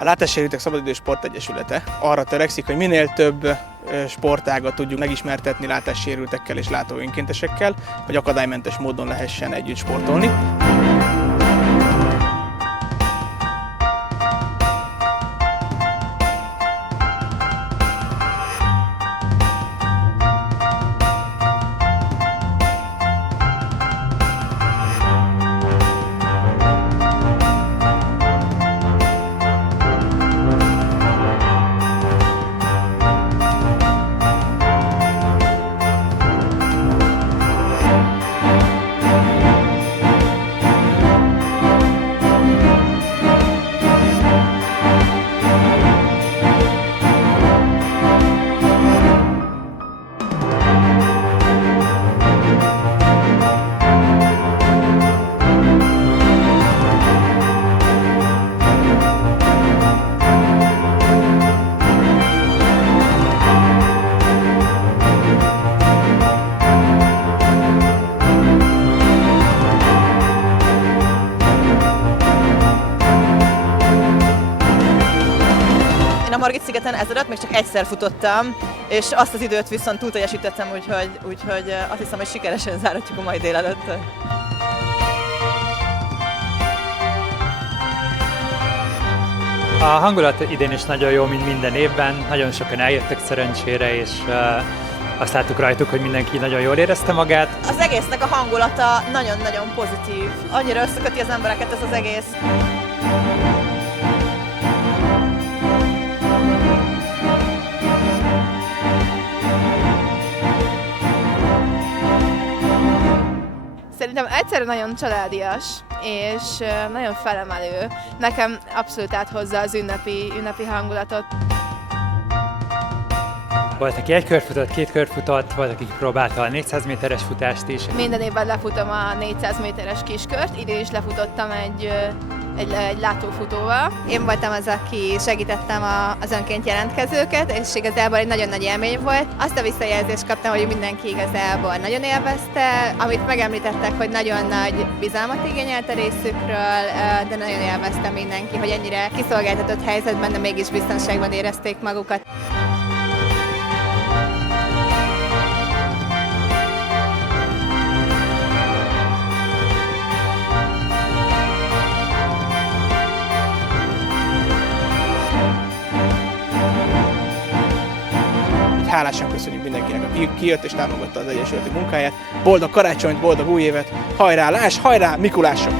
A Látássérültek Szabadidős Sportegyesülete arra törekszik, hogy minél több sportágat tudjuk megismertetni látássérültekkel és látóönkéntesekkel, hogy akadálymentes módon lehessen együtt sportolni. Én a Margit-szigeten 1000-et még csak egyszer futottam, és azt az időt viszont túl teljesítettem, úgyhogy azt hiszem, hogy sikeresen záratjuk a mai délelőtt. A hangulat idén is nagyon jó, mint minden évben. Nagyon sokan eljöttek szerencsére, és azt láttuk rajtuk, hogy mindenki nagyon jól érezte magát. Az egésznek a hangulata nagyon-nagyon pozitív. Annyira összeköti az embereket ez az egész. Szerintem egyszerre nagyon családias, és nagyon felemelő. Nekem abszolút áthozza az ünnepi hangulatot. Volt, aki egy kört futott, 2 kört futott, volt, aki próbálta a 400 méteres futást is. Minden évben lefutom a 400 méteres kiskört, idén is lefutottam egy látófutóval. Én voltam az, aki segítettem az önként jelentkezőket, és igazából egy nagyon nagy élmény volt. Azt a visszajelzést kaptam, hogy mindenki igazából nagyon élvezte, amit megemlítettek, hogy nagyon nagy bizalmat igényelt a részükről, de nagyon élvezte mindenki, hogy ennyire kiszolgáltatott helyzetben, de mégis biztonságban érezték magukat. Hálásan köszönjük mindenkinek, aki kijött és támogatta az Egyesületi munkáját. Boldog karácsonyt, boldog új évet! Hajrá Lás, hajrá Mikulások!